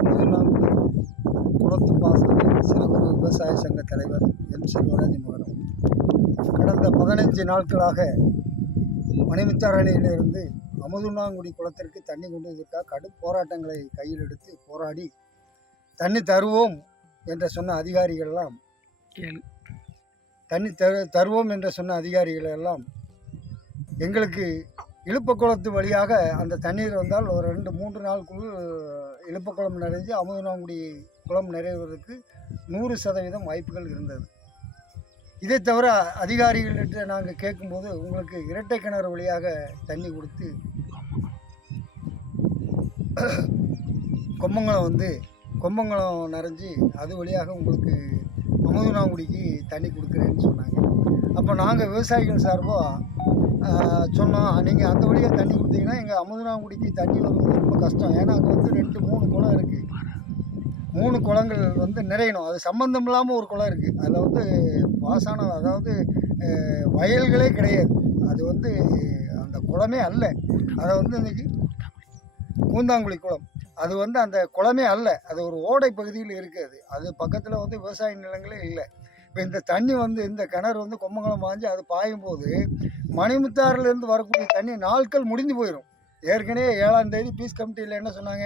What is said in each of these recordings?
அமுதனாங்குடி குளத்து பாசன சிறு குறு விவசாய சங்க தலைவர் எம் செல்வராஜ் மகனம். கடந்த 15 நாட்களாக மணிமுத்தாறு அணையிலிருந்து அமுதனாங்குடி குளத்திற்கு தண்ணி கொண்டு வருவதற்காக கடும் போராட்டங்களை கையில் எடுத்து போராடி தண்ணி தருவோம் என்று சொன்ன அதிகாரிகள் எல்லாம் தருவோம் என்று சொன்ன அதிகாரிகள் எல்லாம் எங்களுக்கு இழுப்பக்குளத்து வழியாக அந்த தண்ணீர் வந்தால் ஒரு 2-3 நாளுக்குள் இழுப்பக்குளம் நிறைஞ்சு அமுதனாங்குடி குளம் நிறைவதற்கு 100% வாய்ப்புகள் இருந்தது. இதை தவிர அதிகாரிகள்கிட்ட நாங்கள் கேட்கும்போது உங்களுக்கு இரட்டை கிணறு வழியாக தண்ணி கொடுத்து கொம்பங்குளம் நிறைஞ்சி அது வழியாக உங்களுக்கு அமுதனாங்குடிக்கு தண்ணி கொடுக்குறேன்னு சொன்னாங்க. அப்போ நாங்கள் விவசாயிகள் சார்பாக சொன்னோம், நீங்கள் அந்த வழியாக தண்ணி கொடுத்தீங்கன்னா எங்கள் அமுதனாங்குடிக்கு தண்ணி வருவது ரொம்ப கஷ்டம். ஏன்னா அங்கே 2-3 குளம் இருக்குது. 3 குளங்கள் நிறையணும். அது சம்மந்தம் இல்லாமல் ஒரு குளம் இருக்குது. அதில் பாசான, அதாவது வயல்களே கிடையாது. அது அந்த குளமே அல்ல. அதை இன்றைக்கி கூந்தாங்குழி குளம். அது அந்த குளமே அல்ல. அது ஒரு ஓடை பகுதியில் இருக்குது. அது பக்கத்தில் விவசாய நிலங்களே இல்லை. இப்போ இந்த தண்ணி இந்த கிணறு கொம்பங்குளம் பாய்ஞ்சு அது பாயும் போது மணிமுத்தாறுலேருந்து வரக்கூடிய தண்ணி நாட்கள் முடிஞ்சு போயிடும். ஏற்கனவே 7ஆம் தேதி பீஸ் கமிட்டியில் என்ன சொன்னாங்க,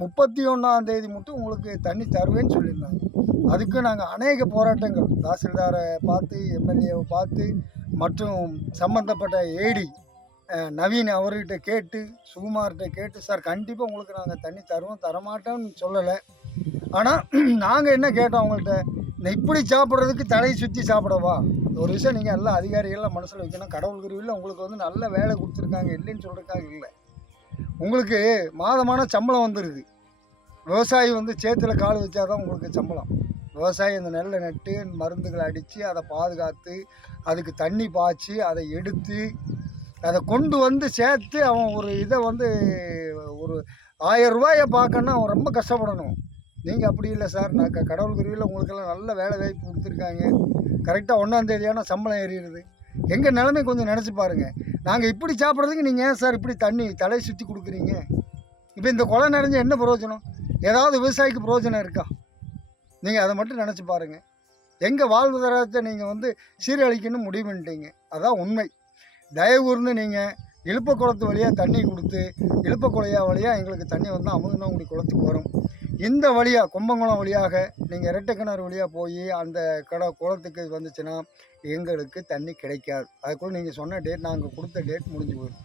31ஆம் தேதி மட்டும் உங்களுக்கு தண்ணி தருவேன்னு சொல்லியிருந்தாங்க. அதுக்கு நாங்கள் அநேக போராட்டங்கள் தாசில்தாரை பார்த்து, எம்எல்ஏவை பார்த்து, மற்றும் சம்மந்தப்பட்ட ஏடி நவீன் அவர்கிட்ட கேட்டு, சுகுமார்கிட்ட கேட்டு, சார் கண்டிப்பாக உங்களுக்கு நாங்கள் தண்ணி தருவோம், தரமாட்டோம்னு சொல்லலை. ஆனால் நாங்கள் என்ன கேட்டோம் அவங்கள்ட்ட, இப்படி சாப்பிட்றதுக்கு தலையை சுற்றி சாப்பிடவா? ஒரு விஷயம் நீங்கள் எல்லா அதிகாரிகள்லாம் மனசில் வைக்கணும். கடவுள் குருவியில் உங்களுக்கு நல்ல வேலை கொடுத்துருக்காங்க, இல்லைன்னு சொல்கிறதுக்காக இல்லை. உங்களுக்கு மாதமான சம்பளம் வந்துடுது. விவசாயி சேத்துல கால் வச்சா தான் உங்களுக்கு சம்பளம். விவசாயி அந்த நெல்லை நட்டு மருந்துகளை அடித்து அதை பாதுகாத்து அதுக்கு தண்ணி பாய்ச்சி அதை எடுத்து அதை கொண்டு சேர்த்து அவன் ஒரு இதை ஒரு 1000 ரூபாயை பார்க்கணுன்னா அவன் ரொம்ப கஷ்டப்படணும். நீங்கள் அப்படி இல்லை சார். நான் கடவுள் குருவியில் உங்களுக்கெல்லாம் நல்ல வேலை வாய்ப்பு கொடுத்துருக்காங்க. கரெக்டாக 1ஆம் தேதியான சம்பளம் ஏறிடுது. எங்கள் நிலைமை கொஞ்சம் நினச்சி பாருங்கள். நாங்கள் இப்படி சாப்பிட்றதுக்கு நீங்கள் ஏன் சார் இப்படி தண்ணி தலையை சுற்றி கொடுக்குறீங்க? இப்போ இந்த குளம் நிறைஞ்ச என்ன பிரயோஜனம்? ஏதாவது விவசாயிக்கு பிரயோஜனம் இருக்கா? நீங்கள் அதை மட்டும் நினச்சி பாருங்கள். எங்கள் வாழ்வாதாரத்தை நீங்கள் சீரழிக்கணும்னு முடிவு பண்ணிட்டீங்க. அதான் உண்மை. தயவு கூர்ந்து நீங்கள் இழுப்பக்குளத்து வழியாக தண்ணி கொடுத்து, இழுப்பக்குளையா வழியாக எங்களுக்கு தண்ணி அமுதனாங்குடி குளத்துக்கு வரும். இந்த வழியாக கொம்பங்குளம் வழியாக நீங்கள் இரட்டை கிணறு வழியாக போய் அந்த குளத்துக்கு வந்துச்சுன்னா எங்களுக்கு தண்ணி கிடைக்காது. அதுக்குள்ளே நீங்கள் சொன்ன டேட், நாங்கள் கொடுத்த டேட் முடிஞ்சு போயிடும்.